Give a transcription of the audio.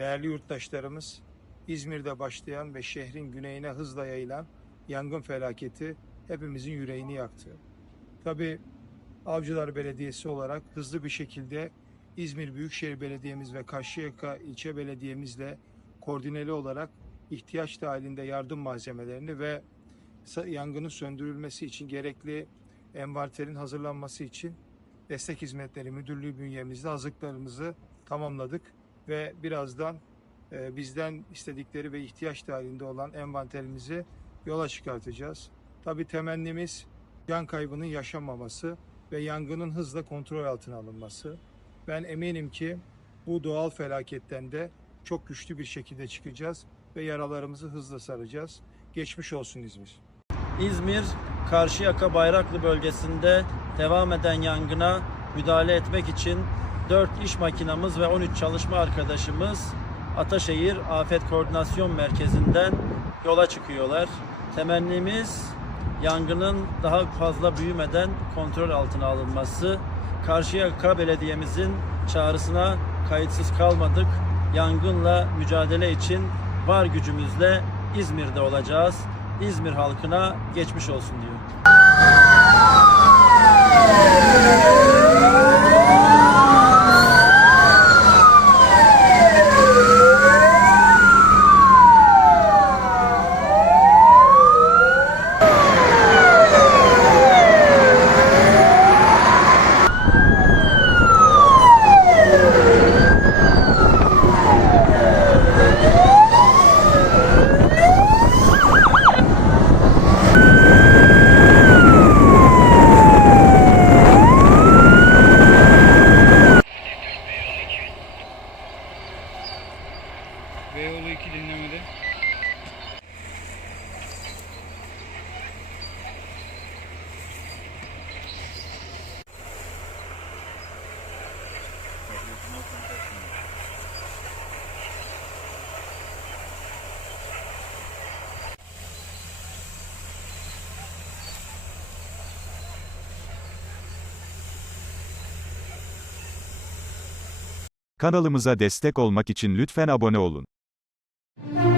Değerli yurttaşlarımız, İzmir'de başlayan ve şehrin güneyine hızla yayılan yangın felaketi hepimizin yüreğini yaktı. Tabii Avcılar Belediyesi olarak hızlı bir şekilde İzmir Büyükşehir Belediye'miz ve Karşıyaka İlçe Belediye'mizle koordineli olarak ihtiyaç dahilinde yardım malzemelerini ve yangının söndürülmesi için gerekli envanterin hazırlanması için Destek Hizmetleri Müdürlüğü bünyemizde hazırlıklarımızı tamamladık ve birazdan e, bizden istedikleri ve ihtiyaç dahilinde olan envanterimizi yola çıkartacağız. Tabii temennimiz can kaybının yaşanmaması ve yangının hızla kontrol altına alınması. Ben eminim ki bu doğal felaketten de çok güçlü bir şekilde çıkacağız ve yaralarımızı hızla saracağız. Geçmiş olsun İzmir. İzmir, Karşıyaka Bayraklı bölgesinde devam eden yangına müdahale etmek için 4 iş makinamız ve 13 çalışma arkadaşımız Ataşehir Afet Koordinasyon Merkezi'nden yola çıkıyorlar. Temennimiz yangının daha fazla büyümeden kontrol altına alınması. Karşıyaka Belediye'mizin çağrısına kayıtsız kalmadık. Yangınla mücadele için var gücümüzle İzmir'de olacağız. İzmir halkına geçmiş olsun diyor. Beyoğlu 2 dinlemede. Kanalımıza destek olmak için lütfen abone olun. Bye.